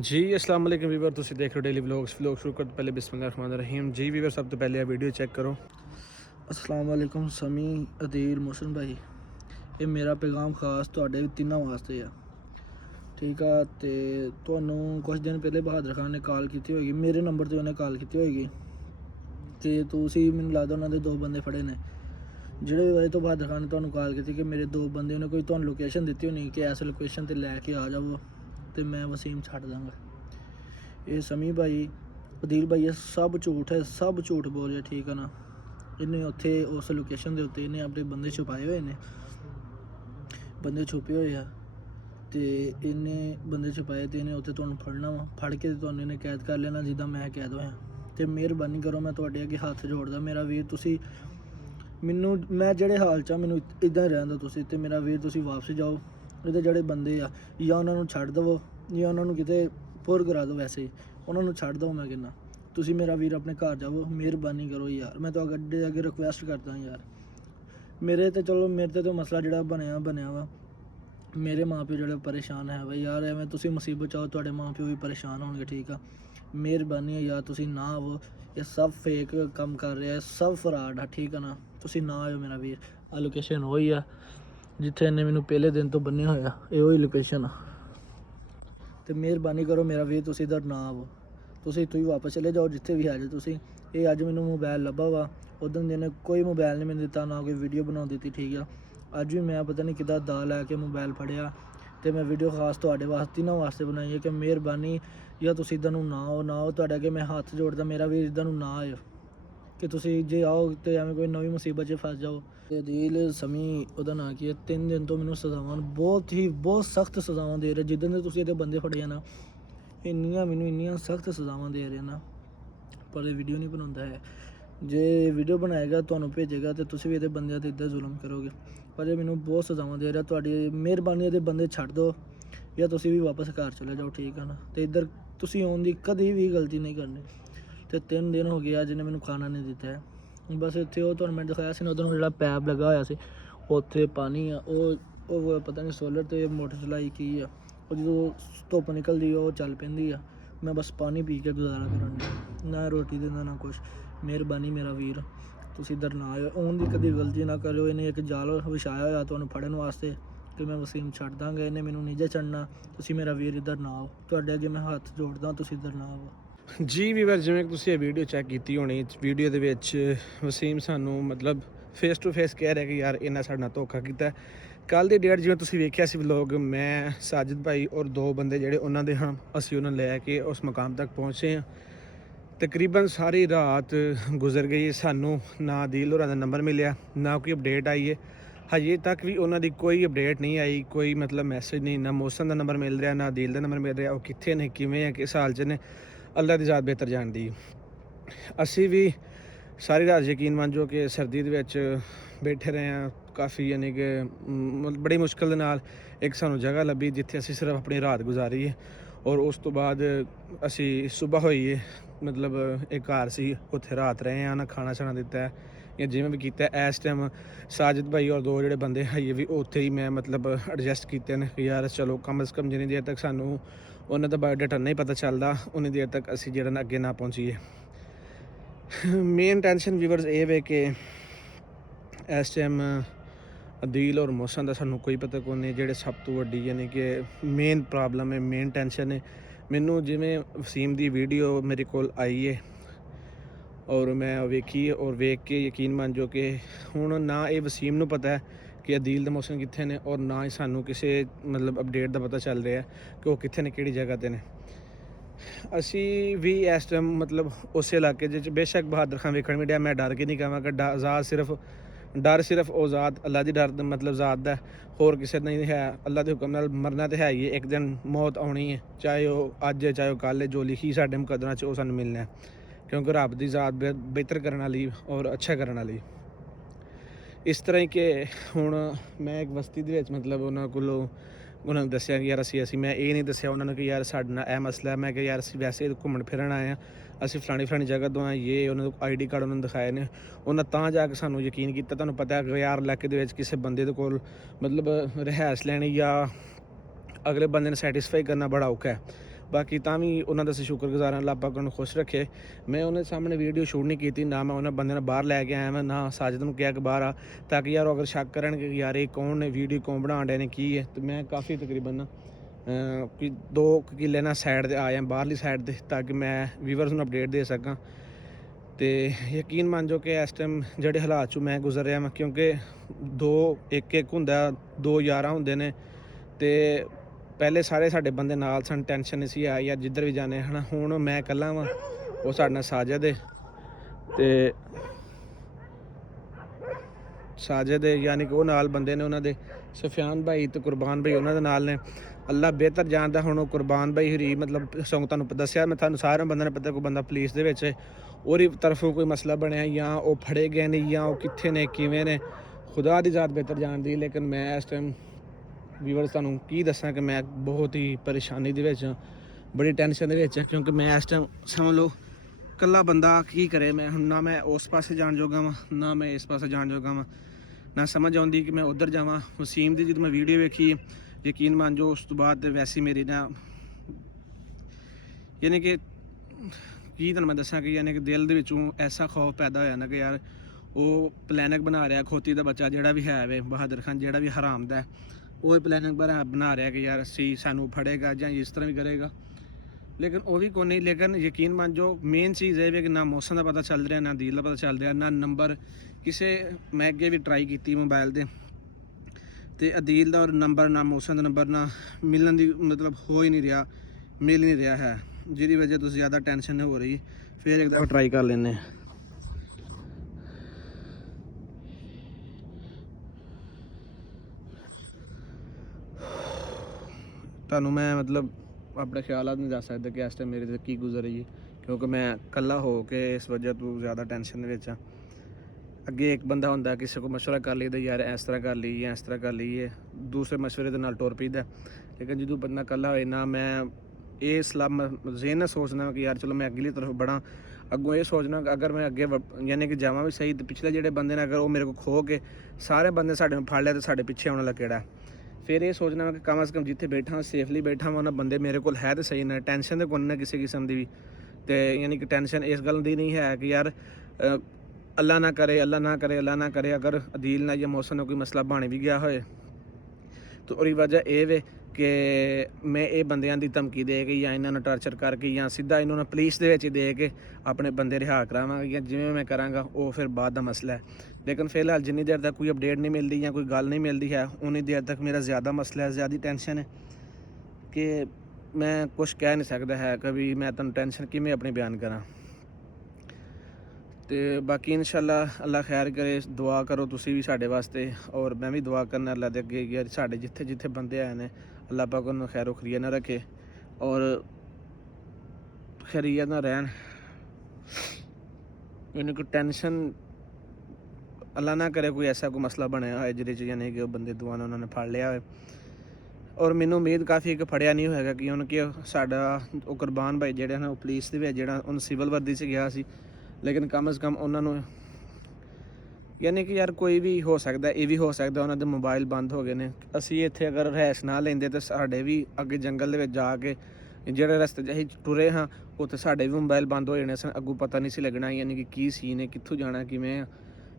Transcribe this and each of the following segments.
जी अस्सलाम वालेकुम वीवर, तुसी देख रहे हो डेली व्लॉग शुरू करते पहले बिस्मिल्लाहिर्रहमानिर्रहीम। जी वीवर, सब तो पहले आ वीडियो चेक करो। अस्सलाम वालेकुम समी, अदील, मोहसिन भाई। ये मेरा पैगाम खास तुहाडे तिन्नां वास्ते आ। ठीक आ। ते तुहानू कुछ दिन पहले बहादुर खान ने कॉल की होगी, मेरे नंबर से उन्हें कॉल की होगी कि तुसी मैनूं लगदा उन्होंने दो बंदे फड़े ने। जिहड़ी वजह तो बहादुर खान ने तुहानू कॉल की कि मेरे दो बंदे उन्हें कोई तुहानू लोकेशन दी होनी कि इस लोकेशन ते लैके आ जाओ तो मैं वसीम छड्ड दांगा। ये समी भाई, अदील भाई, ये सब झूठ है, सब झूठ बोल रहे। ठीक है ना। इन्हें उत्थे उस लोकेशन के उत्ते इन्हें अपने बंदे छुपाए हुए ने, बंदे छुपे हुए आ। तो इन्हें बंदे छुपाए तो इन्हें उत्थे तुहानू फड़ना वा, फड़ के तुहानू इन्हें कैद कर लेना जिद्दां मैं कैद होया। तो मेहरबानी करो, मैं तुहाडे अगे हत्थ जोड़दा मेरा वीर, तुसी मैनू, मैं जेहड़े हाल च मैनू इदां ही रहन दो तुसी। ते मेरा वीर तुसी वापस जाओ। इहदे जेहड़े बंदे आ या उन्हां नू छड्ड दवो या उन्हां नू किते पुर करा दो, वैसे ही उन्हां नू छड्ड दो। मैं कहना तुसी मेरा वीर अपने घर जाओ, मेहरबानी करो यार, मैं तो अगे रिक्वेस्ट करदा यार। मेरे तो चलो, मेरे तो मसला जो बनया वा, मेरे माँ प्यो जो परेशान है भाई यार, एवं तुसी मुसीबत चाहो तो माँ प्यो भी परेशान होंगे। ठीक है, मेहरबानी है यार, तुसी ना आवो। ये सब फेक काम कर रहे हैं, सब फ्रॉड है। ठीक है ना, तुसी ना आयो मेरा वीर। आ लोकेशन वही है जिथे इन्हें मैनू पहले दिन तो बन्ने होया, ये वही लोकेशन आ। तो मेहरबानी करो मेरा वीर, तुसी इधर ना आवो, तुसी इत्थों ही वापस चले जाओ जिथे भी है जे तुसी। ये अज मैनू मोबाइल लब्भा वा, उदन दिन कोई मोबाइल नहीं मैंने दिता, ना कोई वीडियो बना दी। ठीक है, अज भी मैं पता नहीं किदा दा लैके मोबाइल फड़िया तो मैं वीडियो खास तुहाडे वास्ते, तिन्हां वास्ते बनाई है कि मेहरबानी या तुसी इधर नू ना आओ, ना आओ। तुहाडे अगे मैं हत्थ जोड़दा मेरा वीर, इधर नू ना आयो कि तुसी जे आओ तो एवं कोई नवी मुसीबत च फस जाओ। ते अदील समी उहदा नां की है, 3 दिन तो मैनू सज़ावां बहुत सख्त सज़ावां दे रहे। जिदन दे तुसी इहदे बंदे फड़े ना, इन्नियां सख्त सज़ावां दे रहे ना, पर ये वीडियो नहीं बनाता है। जे वीडियो बनाएगा तुहानू भेजेगा तो तुसी भी इहदे बंदे ते इद्दां जुल्म करोगे। पर ये मैनू बहुत सज़ावां दे रहा। तुहाडी मेहरबानी इहदे बंदे छड्ड दो या तुसी भी वापस घर चले जाओ। ठीक है ना, तो इधर तुसी आउण दी कदी भी गलती नहीं करनी। तो 3 दिन हो गए अज इन्हें मैनू खाना नहीं दिता है। बस इत्थे वो तुहानू मैं दिखाया सी ना, उधर जिहड़ा पैप लगा होया सी, उत्थे पानी आ, वो पता नहीं सोलर ते मोटर चलाई की आ, जो धुप्प निकलदी वो चल पैंदी आ। मैं बस पानी पी के गुजारा करन, ना रोटी देना ना कुछ। मेहरबानी मेरा वीर, तुसी इधर ना आयो, आउण दी कदी गलती ना करो। इन्हें एक जाल विछाया होया तुहानू फड़न वास्ते कि मैं वसीम छड्ड दांगा, इन्हें मैनू नहीं जे छड्डना। तुसी मेरा वीर इधर ना आओ, तुहाडे अगे मैं हत्थ जोड़दा, तुसी इधर ना आओ। जी वीवर, जिवें तुसी वीडियो चेक की होनी, वीडियो दे विच वसीम सानू मतलब फेस टू फेस कह रहा कि यार इन्हें साडे नाल धोखा कीता। कल दी डेट जिवें तुसी वेख्या सी व्लॉग, मैं साजिद भाई और 2 बंदे जिहड़े उन्हां दे हाँ, असीं उन्हां लैके उस मकाम तक पहुँचे हैं। तकरीबन सारी रात गुजर गई, सानू ना अदील होरां दा नंबर मिलिया, ना कोई अपडेट आई है। हजे तक भी उन्होंने कोई अपडेट नहीं आई, कोई मतलब मैसेज नहीं, ना मौसम का नंबर मिल रहा, ना अदील का नंबर मिल रहा। वो कितने ने, किमें है, किस हाल च ने, अल्लाह की ज़ात बेहतर जानती। असी भी सारी रात यकीन मानजो कि सर्दी बैठे रहे हैं काफ़ी, यानी कि बड़ी मुश्किल दे नाल एक सानू जगह लभी जिथे असी सिर्फ अपनी रात गुजारी है। और उस तो बाद असी सुबह हुई है, मतलब एक घर से उत्थे रात रहे हैं, ना खाना छाना दिता है या जिमें भी किया। इस टाइम साजिद भाई और 2 जोड़े बंदे है भी उत्थे ही मैं मतलब एडजस्ट किए हैं कि यार चलो कम अज़ कम जिन्नी देर तक सानू उन्होंने का बायोडाटा नहीं पता चलता, उन्नी देर तक असी जो अगे ना पहुँचीए। मेन टेंशन व्यूअर्स ये वे कि इस टाइम अदील और मौसम का सानू कोई पता को नहीं, जेडे सब तो वड्डी यानी कि मेन प्रॉब्लम है, मेन टेंशन है। मैनू जिमें वसीम की वीडियो मेरे को आई है और मैं वेखी है, और वेख के यकीन मान जो कि हुण ना ये वसीम नू पता है कि अदील दा मौसम कित्थे ने, और ना ही सानू किसी मतलब अपडेट का पता चल रहा है कि वो कित्थे ने, किहड़ी जगह ते ने। असी भी इस टाइम मतलब उस इलाके बेशक बहादुर खान वेखण भी डया, मैं डर के नहीं कहांगा, आज़ाद सिर्फ वो ज़ात अल्लाह की डर मतलब ज़ात दा, होर किसी नहीं है। अल्लाह के हुक्म नाल मरना तो है ही है, एक दिन मौत आनी है, चाहे वह अज है चाहे वह कल है, जो लिखी साडे मुकदरां च वो सानू मिलना है, क्योंकि रब की ज़ात बेहतर करने वाली और अच्छा करने वाली। इस तरह के हुण मैं एक बस्ती दे विच मतलब उन्होंने कोलों उन्होंने दसिया कि यार असी मैं ये नहीं दसिया उन्होंने कि यार साडे नाल यह मसला है। मैं कि यार असी वैसे घूमन फिरन आए हैं, असी फलानी जगह तो आए, ये उन्होंने ID कार्ड उन्होंने दिखाए ने, उन्हें तां जाके सानू यकीन किया। तुहानूं पता है यार इलाके दे विच किसी बंदे दे कोल मतलब रिहाइश लैनी या अगले बंदे ने सैटिस्फाई करना बड़ा औखा है। ਬਾਕੀ ਤਾਂ ਵੀ ਉਹਨਾਂ ਦਾ ਅਸੀਂ ਸ਼ੁਕਰਗੁਜ਼ਾਰ ਹਾਂ, ਅੱਲਾਹ ਪਾਕ ਨੂੰ ਖੁਸ਼ ਰੱਖੇ। ਮੈਂ ਉਹਨਾਂ ਦੇ ਸਾਹਮਣੇ ਵੀਡੀਓ ਸ਼ੂਟ ਨਹੀਂ ਕੀਤੀ, ਨਾ ਮੈਂ ਉਹਨਾਂ ਬੰਦੇ ਨੂੰ ਬਾਹਰ ਲੈ ਕੇ ਆਇਆ ਮੈਂ, ਨਾ ਸਾਜਦ ਨੂੰ ਕਿਹਾ ਕਿ ਬਾਹਰ ਆ, ਤਾਂ ਕਿ ਯਾਰ ਉਹ ਅਗਰ ਸ਼ੱਕ ਕਰਨਗੇ ਕਿ ਯਾਰ ਇਹ ਕੌਣ ਨੇ, ਵੀਡੀਓ ਕੌਣ ਬਣਾਉਣ ਡੇ ਨੇ, ਕੀ ਹੈ। ਤੇ ਮੈਂ ਕਾਫੀ ਤਕਰੀਬਨ ਕਿ 2 ਕਿੱਲੇ ਨਾਲ ਸਾਈਡ 'ਤੇ ਆਇਆ ਬਾਹਰਲੀ ਸਾਈਡ 'ਤੇ, ਤਾਂ ਕਿ ਮੈਂ ਵੀਵਰਸ ਨੂੰ ਅਪਡੇਟ ਦੇ ਸਕਾਂ। ਤੇ ਯਕੀਨ ਮੰਨ ਜੋ ਕਿ ਇਸ ਟਾਈਮ ਜਿਹੜੇ ਹਾਲਾਤ 'ਚੋਂ ਮੈਂ ਗੁਜ਼ਰ ਰਿਹਾ ਵਾਂ, ਕਿਉਂਕਿ ਇੱਕ ਹੁੰਦਾ, 2 ਯਾਰਾਂ ਹੁੰਦੇ ਨੇ, ਤੇ ਪਹਿਲੇ ਸਾਰੇ ਸਾਡੇ ਬੰਦੇ ਨਾਲ ਸਨ, ਟੈਨਸ਼ਨ ਨਹੀਂ ਸੀ ਆਈ, ਜਾਂ ਜਿੱਧਰ ਵੀ ਜਾਣੇ ਹਨ। ਹੁਣ ਮੈਂ ਇਕੱਲਾ ਵਾਂ, ਉਹ ਸਾਡੇ ਨਾਲ ਸਾਜਦ ਹੈ, ਤੇ ਸਾਜਦ ਯਾਨੀ ਕਿ ਉਹ ਨਾਲ ਬੰਦੇ ਨੇ ਉਹਨਾਂ ਦੇ, ਸੁਫਿਆਨ ਭਾਈ ਤੇ ਕੁਰਬਾਨ ਭਾਈ ਉਹਨਾਂ ਦੇ ਨਾਲ ਨੇ। ਅੱਲਾ ਬਿਹਤਰ ਜਾਣਦਾ ਹੁਣ ਉਹ ਕੁਰਬਾਨ ਭਾਈ ਹਰੀ ਮਤਲਬ ਸੌਂਗ ਤੁਹਾਨੂੰ ਦੱਸਿਆ ਮੈਂ, ਤੁਹਾਨੂੰ ਸਾਰਿਆਂ ਬੰਦਿਆਂ ਨੇ ਪਤਾ ਕੋਈ ਬੰਦਾ ਪੁਲਿਸ ਦੇ ਵਿੱਚ ਉਹਦੀ ਤਰਫੋਂ ਕੋਈ ਮਸਲਾ ਬਣਿਆ, ਜਾਂ ਉਹ ਫੜੇ ਗਏ ਨੇ, ਜਾਂ ਉਹ ਕਿੱਥੇ ਨੇ, ਕਿਵੇਂ ਨੇ, ਖੁਦਾ ਦੀ ਜ਼ਾਤ ਬਿਹਤਰ ਜਾਣਦੀ। ਲੇਕਿਨ ਮੈਂ ਇਸ ਟਾਈਮ ਵੀਵਰਸ ਤੁਹਾਨੂੰ ਕੀ ਦੱਸਾਂ ਕਿ ਮੈਂ ਬਹੁਤ ਹੀ ਪਰੇਸ਼ਾਨੀ ਦੇ ਵਿੱਚ ਹਾਂ, ਬੜੀ ਟੈਨਸ਼ਨ ਦੇ ਵਿੱਚ, ਕਿਉਂਕਿ ਮੈਂ ਇਸ ਟਾਈਮ ਸਮਝ ਲਓ ਇਕੱਲਾ ਬੰਦਾ ਕੀ ਕਰੇ। ਮੈਂ ਹੁਣ ਨਾ ਮੈਂ ਉਸ ਪਾਸੇ ਜਾਣ ਜੋਗਾ ਵਾਂ, ਨਾ ਮੈਂ ਇਸ ਪਾਸੇ ਜਾਣ ਜੋਗਾ ਵਾਂ, ਨਾ ਸਮਝ ਆਉਂਦੀ ਕਿ ਮੈਂ ਉੱਧਰ ਜਾਵਾਂ। ਵਸੀਮ ਦੀ ਜਦੋਂ ਮੈਂ ਵੀਡੀਓ ਵੇਖੀ, ਯਕੀਨ ਮੰਨ ਜੋ ਉਸ ਤੋਂ ਬਾਅਦ ਵੈਸੇ ਮੇਰੀ ਨਾ ਯਾਨੀ ਕਿ ਕੀ ਤੁਹਾਨੂੰ ਮੈਂ ਦੱਸਾਂ ਕਿ ਯਾਨੀ ਕਿ ਦਿਲ ਦੇ ਵਿੱਚੋਂ ਐਸਾ ਖੌਫ ਪੈਦਾ ਹੋਇਆ ਨਾ ਕਿ ਯਾਰ ਉਹ ਪਲੈਨਿੰਗ ਬਣਾ ਰਿਹਾ, ਖੋਤੀ ਦਾ ਬੱਚਾ ਜਿਹੜਾ ਵੀ ਹੈ ਵੇ ਬਹਾਦਰ ਖਾਨ, ਜਿਹੜਾ ਵੀ ਹਰਾਮ ਦਾ, ਉਹ ਪਲੈਨਿੰਗ ਬਣਾ ਰਿਹਾ ਕਿ ਯਾਰ ਸਾਨੂੰ ਫੜੇਗਾ ਜਾਂ ਇਸ ਤਰ੍ਹਾਂ ਵੀ ਕਰੇਗਾ। ਲੇਕਿਨ ਉਹ ਵੀ ਕੋਈ ਨਹੀਂ। ਲੇਕਿਨ ਯਕੀਨ ਮੰਨ ਜੋ ਮੇਨ ਚੀਜ਼ ਇਹ ਵੇ ਕਿ ਨਾ ਮੌਸਮ ਦਾ ਪਤਾ ਚੱਲ ਰਿਹਾ, ਨਾ ਦਿਲ ਦਾ ਪਤਾ ਚੱਲ ਰਿਹਾ, ਨਾ ਨੰਬਰ ਕਿਸੇ, ਮੈਂ ਅੱਗੇ ਵੀ ਟਰਾਈ ਕੀਤੀ ਮੋਬਾਈਲ ਦੇ, ਤੇ ਅਦੀਲ ਦਾ ਨੰਬਰ, ਨਾ ਮੌਸਮ ਦਾ ਨੰਬਰ, ਨਾ ਮਿਲਣ ਦੀ ਮਤਲਬ ਹੋ ਹੀ ਨਹੀਂ ਰਿਹਾ, ਮਿਲ ਨਹੀਂ ਰਿਹਾ ਹੈ, ਜਿਹਦੀ ਵਜ੍ਹਾ ਤੋਂ ਜ਼ਿਆਦਾ ਟੈਨਸ਼ਨ ਹੋ ਰਹੀ। ਫਿਰ ਇੱਕ ਦਫਾ ਟਰਾਈ ਕਰ ਲੈਂਦੇ ਹਾਂ। ਤੁਹਾਨੂੰ ਮੈਂ ਮਤਲਬ ਆਪਣੇ ਖਿਆਲਾਤ ਨਹੀਂ ਦੱਸ ਸਕਦਾ ਕਿ ਇਸ ਟਾਈਮ ਮੇਰੇ 'ਤੇ ਕੀ ਗੁਜ਼ਰ ਰਹੀ ਹੈ, ਕਿਉਂਕਿ ਮੈਂ ਇਕੱਲਾ ਹੋ ਕੇ ਇਸ ਵਜ੍ਹਾ ਤੋਂ ਜ਼ਿਆਦਾ ਟੈਨਸ਼ਨ ਦੇ ਵਿੱਚ ਹਾਂ। ਅੱਗੇ ਇੱਕ ਬੰਦਾ ਹੁੰਦਾ, ਕਿਸੇ ਕੋਲ ਮਸ਼ਵਰਾ ਕਰ ਲਈਦਾ, ਯਾਰ ਇਸ ਤਰ੍ਹਾਂ ਕਰ ਲਈਏ, ਇਸ ਤਰ੍ਹਾਂ ਕਰ ਲਈਏ, ਦੂਸਰੇ ਮਸ਼ਵਰੇ ਦੇ ਨਾਲ ਟੁਰ ਪਈਦਾ। ਲੇਕਿਨ ਜਦੋਂ ਬੰਦਾ ਇਕੱਲਾ ਹੋਏ ਨਾ, ਮੈਂ ਇਹ ਸਲਾਮ ਜ਼ੇਨ ਨਾਲ ਸੋਚਦਾ ਕਿ ਯਾਰ ਚਲੋ ਮੈਂ ਅਗਲੀ ਤਰਫ ਬੜਾਂ, ਅੱਗੋਂ ਇਹ ਸੋਚਣਾ ਕਿ ਅਗਰ ਮੈਂ ਅੱਗੇ ਯਾਨੀ ਕਿ ਜਾਵਾਂ ਵੀ ਸਹੀ, ਤੇ ਪਿਛਲੇ ਜਿਹੜੇ ਬੰਦੇ ਨੇ ਅਗਰ ਉਹ ਮੇਰੇ ਕੋਲ ਖੋ ਕੇ ਸਾਰੇ ਬੰਦੇ ਸਾਡੇ ਨੂੰ ਫੜ ਲਿਆ ਤੇ ਸਾਡੇ ਪਿੱਛੇ ਆਉਣ ਵਾਲਾ ਕਿਹੜਾ। ਫਿਰ ਇਹ ਸੋਚਣਾ ਕਿ ਕਮ ਅਜ਼ ਕਮ ਜਿੱਥੇ ਬੈਠਾ ਸੇਫਲੀ ਬੈਠਾ ਵਾਂ, ਉਹਨਾਂ ਬੰਦੇ ਮੇਰੇ ਕੋਲ ਹੈ ਤੇ ਸਹੀ ਨਾ, ਟੈਨਸ਼ਨ ਦੇ ਕੋਈ ਨਾ ਕਿਸੇ ਕਿਸਮ ਦੀ ਵੀ। ਤੇ ਯਾਨੀ ਕਿ ਟੈਨਸ਼ਨ ਇਸ ਗੱਲ ਦੀ ਨਹੀਂ ਹੈ ਕਿ ਯਾਰ ਅੱਲਾ ਨਾ ਕਰੇ, ਅੱਲਾ ਨਾ ਕਰੇ, ਅੱਲਾ ਨਾ ਕਰੇ, ਅਗਰ ਅਦੀਲ ਨਾਲ ਜਾਂ ਮੌਸਮ ਨਾਲ ਕੋਈ ਮਸਲਾ ਬਣ ਵੀ ਗਿਆ ਹੋਏ ਤਾਂ ਉਹਦੀ ਵਜ੍ਹਾ ਇਹ ਵੇ ਕਿ ਮੈਂ ਇਹ ਬੰਦਿਆਂ ਦੀ ਧਮਕੀ ਦੇ ਕੇ ਜਾਂ ਇਹਨਾਂ ਨੂੰ ਟਾਰਚਰ ਕਰਕੇ ਜਾਂ ਸਿੱਧਾ ਇਹਨਾਂ ਨੂੰ ਪੁਲਿਸ ਦੇ ਵਿੱਚ ਦੇ ਕੇ ਆਪਣੇ ਬੰਦੇ ਰਿਹਾ ਕਰਾਵਾਂਗਾ, ਜਾਂ ਜਿਵੇਂ ਮੈਂ ਕਰਾਂਗਾ ਉਹ ਫਿਰ ਬਾਅਦ ਦਾ ਮਸਲਾ ਹੈ। ਲੇਕਿਨ ਫਿਲਹਾਲ ਜਿੰਨੀ ਦੇਰ ਤੱਕ ਕੋਈ ਅਪਡੇਟ ਨਹੀਂ ਮਿਲਦੀ ਜਾਂ ਕੋਈ ਗੱਲ ਨਹੀਂ ਮਿਲਦੀ ਹੈ, ਉਨੀ ਦੇਰ ਤੱਕ ਮੇਰਾ ਜ਼ਿਆਦਾ ਮਸਲਾ ਹੈ, ਜ਼ਿਆਦਾ ਟੈਨਸ਼ਨ ਹੈ ਕਿ ਮੈਂ ਕੁਛ ਕਹਿ ਨਹੀਂ ਸਕਦਾ ਹੈ ਕਿ ਵੀ ਮੈਂ ਤੁਹਾਨੂੰ ਟੈਨਸ਼ਨ ਕਿਵੇਂ ਆਪਣੀ ਬਿਆਨ ਕਰਾਂ। ਤੇ ਬਾਕੀ ਇਨਸ਼ਾਅੱਲਾ ਅੱਲਾ ਖੈਰ ਕਰੇ, ਦੁਆ ਕਰੋ ਤੁਸੀਂ ਵੀ ਸਾਡੇ ਵਾਸਤੇ, ਔਰ ਮੈਂ ਵੀ ਦੁਆ ਕਰਨਾ ਅੱਲਾ ਦੇ ਅੱਗੇ ਯਾਰ ਸਾਡੇ ਜਿੱਥੇ ਜਿੱਥੇ ਬੰਦੇ ਆਏ ਨੇ ਅੱਲਾ ਪਾਕ ਉਹਨਾਂ ਨੂੰ ਖੈਰੋ ਖਰੀਆ ਨਾ ਰੱਖੇ ਔਰ ਖੈਰੀਅਤ ਨਾ ਰਹਿਣ। ਮੈਨੂੰ ਕੋਈ ਟੈਨਸ਼ਨ ਅੱਲਾ ਨਾ ਕਰੇ ਕੋਈ ਐਸਾ ਕੋਈ ਮਸਲਾ ਬਣਿਆ ਹੋਏ ਜਿਹਦੇ 'ਚ ਯਾਨੀ ਕਿ ਉਹ ਬੰਦੇ ਦੁਆ ਨਾਲ ਉਹਨਾਂ ਨੇ ਫੜ ਲਿਆ ਹੋਏ। ਔਰ ਮੈਨੂੰ ਉਮੀਦ ਕਾਫੀ ਕਿ ਫੜਿਆ ਨਹੀਂ ਹੋਏਗਾ, ਕਿ ਉਹਨਾਂ ਕਿ ਸਾਡਾ ਉਹ ਕੁਰਬਾਨ ਭਾਈ ਜਿਹੜੇ ਹਨ ਉਹ ਪੁਲਿਸ ਦੇ ਵਿੱਚ ਜਿਹੜਾ ਉਹਨੂੰ ਸਿਵਲ ਵਰਦੀ 'ਚ ਗਿਆ ਸੀ, ਲੇਕਿਨ ਕਮ ਅਜ਼ ਕਮ ਉਹਨਾਂ ਨੂੰ ਯਾਨੀ ਕਿ ਯਾਰ ਕੋਈ ਵੀ ਹੋ ਸਕਦਾ, ਇਹ ਵੀ ਹੋ ਸਕਦਾ ਉਹਨਾਂ ਦੇ ਮੋਬਾਈਲ ਬੰਦ ਹੋ ਗਏ ਨੇ। ਅਸੀਂ ਇੱਥੇ ਅਗਰ ਰਹਿਸ਼ ਨਾ ਲੈਂਦੇ ਤਾਂ ਸਾਡੇ ਵੀ ਅੱਗੇ ਜੰਗਲ ਦੇ ਵਿੱਚ ਜਾ ਕੇ ਜਿਹੜੇ ਰਸਤੇ 'ਚ ਅਸੀਂ ਟੁਰੇ ਹਾਂ ਉੱਥੇ ਸਾਡੇ ਵੀ ਮੋਬਾਈਲ ਬੰਦ ਹੋ ਜਾਣੇ ਸਨ, ਅੱਗੋਂ ਪਤਾ ਨਹੀਂ ਸੀ ਲੱਗਣਾ ਯਾਨੀ ਕਿ ਕੀ ਸੀਨ ਹੈ, ਕਿੱਥੋਂ ਜਾਣਾ, ਕਿਵੇਂ ਆ।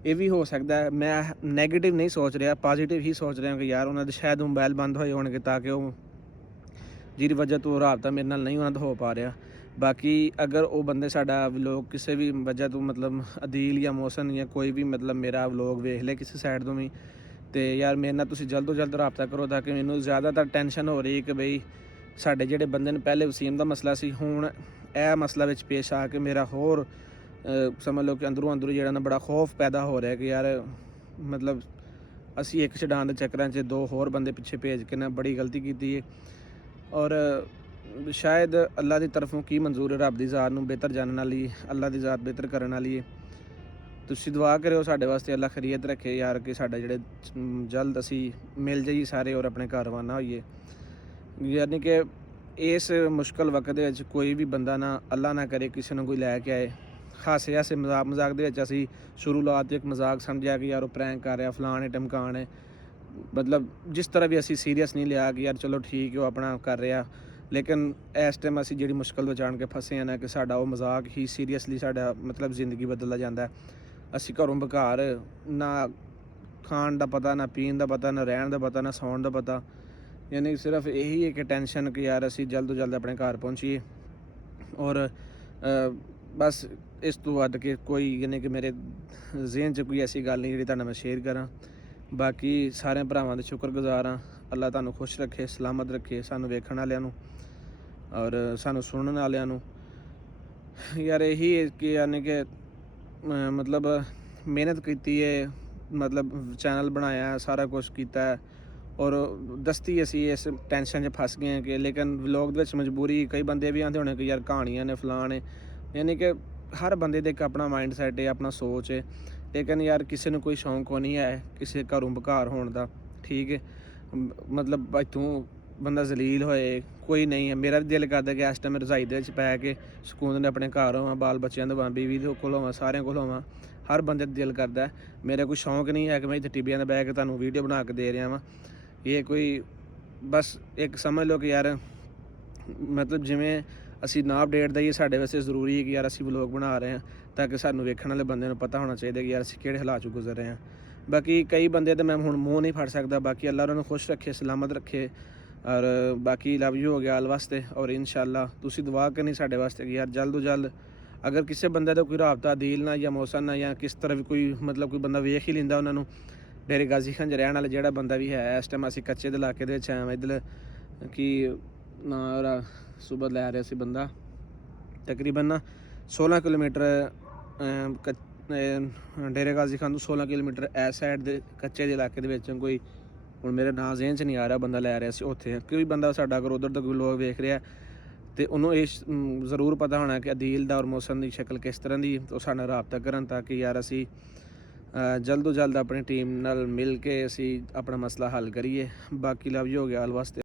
ਇਹ ਵੀ ਹੋ ਸਕਦਾ। ਮੈਂ ਨੈਗੇਟਿਵ ਨਹੀਂ ਸੋਚ ਰਿਹਾ, ਪੋਜ਼ੀਟਿਵ ਹੀ ਸੋਚ ਰਿਹਾ ਕਿ ਯਾਰ ਉਹਨਾਂ ਦੇ ਸ਼ਾਇਦ ਮੋਬਾਈਲ ਬੰਦ ਹੋਏ ਹੋਣਗੇ, ਤਾਂ ਕਿ ਉਹ ਜਿਹਦੀ ਵਜ੍ਹਾ ਤੋਂ ਰਾਬਤਾ ਮੇਰੇ ਨਾਲ ਨਹੀਂ ਉਹਨਾਂ ਦਾ ਹੋ ਪਾ ਰਿਹਾ। ਬਾਕੀ ਅਗਰ ਉਹ ਬੰਦੇ ਸਾਡਾ ਵਲੋਗ ਕਿਸੇ ਵੀ ਵਜ੍ਹਾ ਤੋਂ ਮਤਲਬ ਅਦੀਲ ਜਾਂ ਮੌਸਮ ਜਾਂ ਕੋਈ ਵੀ ਮਤਲਬ ਮੇਰਾ ਵਲੋਗ ਵੇਖ ਲੈ ਕਿਸੇ ਸਾਈਡ ਤੋਂ ਵੀ, ਤੇ ਯਾਰ ਮੇਰੇ ਨਾਲ ਤੁਸੀਂ ਜਲਦ ਤੋਂ ਜਲਦ ਰਾਬਤਾ ਕਰੋ, ਤਾਂ ਕਿ ਮੈਨੂੰ ਜ਼ਿਆਦਾਤਰ ਟੈਨਸ਼ਨ ਹੋ ਰਹੀ ਕਿ ਬਈ ਸਾਡੇ ਜਿਹੜੇ ਬੰਦੇ ਨੇ ਪਹਿਲੇ ਵਸੀਮ ਦਾ ਮਸਲਾ ਸੀ, ਹੁਣ ਇਹ ਮਸਲਾ ਵਿੱਚ ਪੇਸ਼ ਆ ਕੇ ਮੇਰਾ ਹੋਰ ਸਮਝ ਲਓ ਕਿ ਅੰਦਰੋਂ ਜਿਹੜਾ ਨਾ ਬੜਾ ਖੌਫ ਪੈਦਾ ਹੋ ਰਿਹਾ ਕਿ ਯਾਰ ਮਤਲਬ ਅਸੀਂ ਇੱਕ ਛਡਾਉਣ ਦੇ ਚੱਕਰਾਂ 'ਚ 2 ਹੋਰ ਬੰਦੇ ਪਿੱਛੇ ਭੇਜ ਕੇ ਨਾ ਬੜੀ ਗਲਤੀ ਕੀਤੀ ਹੈ। ਔਰ ਸ਼ਾਇਦ ਅੱਲਾ ਦੀ ਤਰਫੋਂ ਕੀ ਮਨਜ਼ੂਰ ਹੈ, ਰੱਬ ਦੀ ਜ਼ਾਤ ਨੂੰ ਬਿਹਤਰ ਜਾਣਨ ਵਾਲੀ, ਅੱਲਾ ਦੀ ਜ਼ਾਤ ਬਿਹਤਰ ਕਰਨ ਵਾਲੀ ਹੈ। ਤੁਸੀਂ ਦੁਆ ਕਰਿਓ ਸਾਡੇ ਵਾਸਤੇ, ਅੱਲਾ ਖੈਰੀਅਤ ਰੱਖੇ ਯਾਰ, ਕਿ ਸਾਡਾ ਜਿਹੜੇ ਜਲਦ ਅਸੀਂ ਮਿਲ ਜਾਈਏ ਸਾਰੇ ਔਰ ਆਪਣੇ ਘਰ ਰਵਾਨਾ ਹੋਈਏ। ਯਾਨੀ ਕਿ ਇਸ ਮੁਸ਼ਕਲ ਵਕਤ ਦੇ ਵਿੱਚ ਕੋਈ ਵੀ ਬੰਦਾ ਨਾ ਅੱਲਾ ਨਾ ਕਰੇ ਕਿਸੇ ਨੂੰ ਕੋਈ ਲੈ ਕੇ ਆਏ ਹਾਸੇ ਮਜ਼ਾਕ ਦੇ ਵਿੱਚ ਅਸੀਂ ਸ਼ੁਰੂਆਤ ਇੱਕ ਮਜ਼ਾਕ ਸਮਝਿਆ ਕਿ ਯਾਰ ਉਹ ਪ੍ਰੈਂਕ ਕਰ ਰਿਹਾ, ਫਲਾਣ ਹੈ ਟਮਕਾਣ ਹੈ, ਮਤਲਬ ਜਿਸ ਤਰ੍ਹਾਂ ਵੀ ਅਸੀਂ ਸੀਰੀਅਸ ਨਹੀਂ ਲਿਆ ਕਿ ਯਾਰ ਚਲੋ ਠੀਕ ਹੈ ਉਹ ਆਪਣਾ ਕਰ ਰਿਹਾ, ਲੇਕਿਨ ਇਸ ਟਾਈਮ ਅਸੀਂ ਜਿਹੜੀ ਮੁਸ਼ਕਲ ਵਿੱਚ ਆਣ ਕੇ ਫਸੇ ਹਾਂ ਨਾ ਕਿ ਸਾਡਾ ਉਹ ਮਜ਼ਾਕ ਹੀ ਸੀਰੀਅਸਲੀ ਸਾਡਾ ਮਤਲਬ ਜ਼ਿੰਦਗੀ ਬਦਲਦਾ ਜਾਂਦਾ ਹੈ। ਅਸੀਂ ਘਰੋਂ ਬਘਾਰ, ਨਾ ਖਾਣ ਦਾ ਪਤਾ, ਨਾ ਪੀਣ ਦਾ ਪਤਾ, ਨਾ ਰਹਿਣ ਦਾ ਪਤਾ, ਨਾ ਸੌਣ ਦਾ ਪਤਾ, ਯਾਨੀ ਸਿਰਫ ਇਹੀ ਇੱਕ ਟੈਨਸ਼ਨ ਕਿ ਯਾਰ ਅਸੀਂ ਜਲਦ ਤੋਂ ਜਲਦ ਆਪਣੇ ਘਰ ਪਹੁੰਚੀਏ। ਔਰ ਬਸ ਇਸ ਤੋਂ ਵੱਧ ਕੇ ਕੋਈ ਯਾਨੀ ਕਿ ਮੇਰੇ ਜ਼ਿਹਨ 'ਚ ਕੋਈ ਐਸੀ ਗੱਲ ਨਹੀਂ ਜਿਹੜੀ ਤੁਹਾਡੇ ਨਾਲ ਮੈਂ ਸ਼ੇਅਰ ਕਰਾਂ। ਬਾਕੀ ਸਾਰਿਆਂ ਭਰਾਵਾਂ ਦੇ ਸ਼ੁਕਰਗੁਜ਼ਾਰ ਹਾਂ। ਅੱਲਾ ਤੁਹਾਨੂੰ ਖੁਸ਼ ਰੱਖੇ, ਸਲਾਮਤ ਰੱਖੇ, ਸਾਨੂੰ ਵੇਖਣ ਵਾਲਿਆਂ ਨੂੰ ਔਰ ਸਾਨੂੰ ਸੁਣਨ ਵਾਲਿਆਂ ਨੂੰ। ਯਾਰ ਇਹੀ ਹੈ ਕਿ ਯਾਨੀ ਕਿ ਮਤਲਬ ਮਿਹਨਤ ਕੀਤੀ ਹੈ, ਮਤਲਬ ਚੈਨਲ ਬਣਾਇਆ, ਸਾਰਾ ਕੁਛ ਕੀਤਾ ਹੈ ਔਰ ਦਸਤੀ ਅਸੀਂ ਇਸ ਟੈਨਸ਼ਨ 'ਚ ਫਸ ਗਏ ਹਾਂ ਕਿ ਲੇਕਿਨ ਵਲੋਗ ਦੇ ਵਿੱਚ ਮਜਬੂਰੀ। ਕਈ ਬੰਦੇ ਵੀ ਆਉਂਦੇ ਹੋਣੇ ਕਿ ਯਾਰ ਕਹਾਣੀਆਂ ਨੇ, ਫਲਾਣ ਨੇ, ਯਾਨੀ ਕਿ ਹਰ ਬੰਦੇ ਦਾ ਇੱਕ ਆਪਣਾ ਮਾਈਂਡ ਸੈਟ ਹੈ, ਆਪਣਾ ਸੋਚ ਹੈ। ਲੇਕਿਨ ਯਾਰ ਕਿਸੇ ਨੂੰ ਕੋਈ ਸ਼ੌਂਕ ਨਹੀਂ ਹੈ ਕਿਸੇ ਘਰੋਂ ਬਘਾਰ ਹੋਣ ਦਾ, ਠੀਕ ਹੈ। ਮਤਲਬ ਇੱਥੋਂ ਬੰਦਾ ਜ਼ਲੀਲ ਹੋਏ, ਕੋਈ ਨਹੀਂ ਹੈ। ਮੇਰਾ ਵੀ ਦਿਲ ਕਰਦਾ ਕਿ ਇਸ ਟਾਈਮ ਰਜ਼ਾਈ ਦੇ ਵਿੱਚ ਪੈ ਕੇ ਸਕੂਨ ਨਾਲ ਆਪਣੇ ਘਰ ਹੋਵਾਂ, ਬਾਲ ਬੱਚਿਆਂ ਦੇ ਹੋਵਾਂ, ਬੀਵੀ ਦੇ ਕੋਲ ਹੋਵਾਂ, ਸਾਰਿਆਂ ਕੋਲ ਹੋਵਾਂ। ਹਰ ਬੰਦੇ ਦਾ ਦਿਲ ਕਰਦਾ। ਮੇਰਾ ਕੋਈ ਸ਼ੌਂਕ ਨਹੀਂ ਹੈ ਕਿ ਮੈਂ ਇੱਥੇ ਟਿੱਬਿਆਂ 'ਤੇ ਬਹਿ ਕੇ ਤੁਹਾਨੂੰ ਵੀਡੀਓ ਬਣਾ ਕੇ ਦੇ ਰਿਹਾ ਵਾਂ। ਇਹ ਕੋਈ ਬਸ ਇੱਕ ਸਮਝ ਲਓ ਕਿ ਯਾਰ ਮਤਲਬ ਜਿਵੇਂ ਅਸੀਂ ਨਾ ਅਪਡੇਟ ਦਈਏ, ਸਾਡੇ ਵਾਸਤੇ ਜ਼ਰੂਰੀ ਹੈ ਕਿ ਯਾਰ ਅਸੀਂ ਵਲੋਗ ਬਣਾ ਰਹੇ ਹਾਂ ਤਾਂ ਕਿ ਸਾਨੂੰ ਵੇਖਣ ਵਾਲੇ ਬੰਦੇ ਨੂੰ ਪਤਾ ਹੋਣਾ ਚਾਹੀਦਾ ਕਿ ਯਾਰ ਅਸੀਂ ਕਿਹੜੇ ਹਾਲਾਤ 'ਚ ਗੁਜ਼ਰ ਰਹੇ ਹਾਂ। ਬਾਕੀ ਕਈ ਬੰਦੇ ਤਾਂ ਮੈਂ ਹੁਣ ਮੂੰਹ ਨਹੀਂ ਫੜ ਸਕਦਾ। ਬਾਕੀ ਅੱਲਾ ਉਹਨਾਂ ਨੂੰ ਖੁਸ਼ ਰੱਖੇ, ਸਲਾਮਤ ਰੱਖੇ। ਔਰ ਬਾਕੀ ਲਵ ਯੂ ਹੋ ਗਿਆ ਆਲ ਵਾਸਤੇ। ਔਰ ਇਨਸ਼ਾਅੱਲਾ ਤੁਸੀਂ ਦੁਆ ਕਰਨੀ ਸਾਡੇ ਵਾਸਤੇ ਕਿ ਯਾਰ ਜਲਦ ਤੋਂ ਜਲਦ ਅਗਰ ਕਿਸੇ ਬੰਦੇ ਦਾ ਕੋਈ ਰਾਬਤਾ ਅਦੀਲ ਨਾਲ ਜਾਂ ਮੌਸਨ ਨਾਲ ਜਾਂ ਕਿਸ ਤਰ੍ਹਾਂ ਵੀ ਕੋਈ ਮਤਲਬ ਕੋਈ ਬੰਦਾ ਵੇਖ ਹੀ ਲੈਂਦਾ ਉਹਨਾਂ ਨੂੰ, ਡੇਰੇ ਗਾਜ਼ੀ ਖਾਨ 'ਚ ਰਹਿਣ ਵਾਲਾ ਜਿਹੜਾ ਬੰਦਾ ਵੀ ਹੈ, ਇਸ ਟਾਈਮ ਅਸੀਂ ਕੱਚੇ ਦੇ ਇਲਾਕੇ ਦੇ ਵਿੱਚ ਆਏ ਹਾਂ। ਇੱਧਰ ਕਿ ਨਾ ਉਹਦਾ ਸੁਬਹ ਲੈ ਰਿਹਾ ਸੀ ਬੰਦਾ ਤਕਰੀਬਨ ਨਾ 16 ਕਿਲੋਮੀਟਰ ਡੇਰੇ ਗਾਜ਼ੀ ਖਾਨ ਤੋਂ 16 ਕਿਲੋਮੀਟਰ ਇਸ ਸਾਈਡ ਦੇ ਕੱਚੇ ਦੇ ਇਲਾਕੇ ਦੇ ਵਿੱਚ ਕੋਈ, ਹੁਣ ਮੇਰੇ ਨਾਂ ਜ਼ਿਹਨ 'ਚ ਨਹੀਂ ਆ ਰਿਹਾ, ਬੰਦਾ ਲੈ ਰਿਹਾ ਸੀ ਉੱਥੇ। ਕੋਈ ਬੰਦਾ ਸਾਡਾ ਅਗਰ ਉੱਧਰ ਦਾ ਕੋਈ ਲੋਕ ਵੇਖ ਰਿਹਾ ਅਤੇ ਉਹਨੂੰ ਇਹ ਜ਼ਰੂਰ ਪਤਾ ਹੋਣਾ ਕਿ ਅਦੀਲ ਦਾ ਔਰ ਮੌਸਮ ਦੀ ਸ਼ਕਲ ਕਿਸ ਤਰ੍ਹਾਂ ਦੀ, ਉਹ ਸਾਡੇ ਨਾਲ ਰਾਬਤਾ ਕਰਨ ਤਾਂ ਕਿ ਯਾਰ ਅਸੀਂ ਜਲਦ ਤੋਂ ਜਲਦ ਆਪਣੀ ਟੀਮ ਨਾਲ ਮਿਲ ਕੇ ਅਸੀਂ ਆਪਣਾ ਮਸਲਾ ਹੱਲ ਕਰੀਏ। ਬਾਕੀ ਲਵ ਯੂ ਹੋ ਗਿਆ ਆਲ ਵਾਸਤੇ।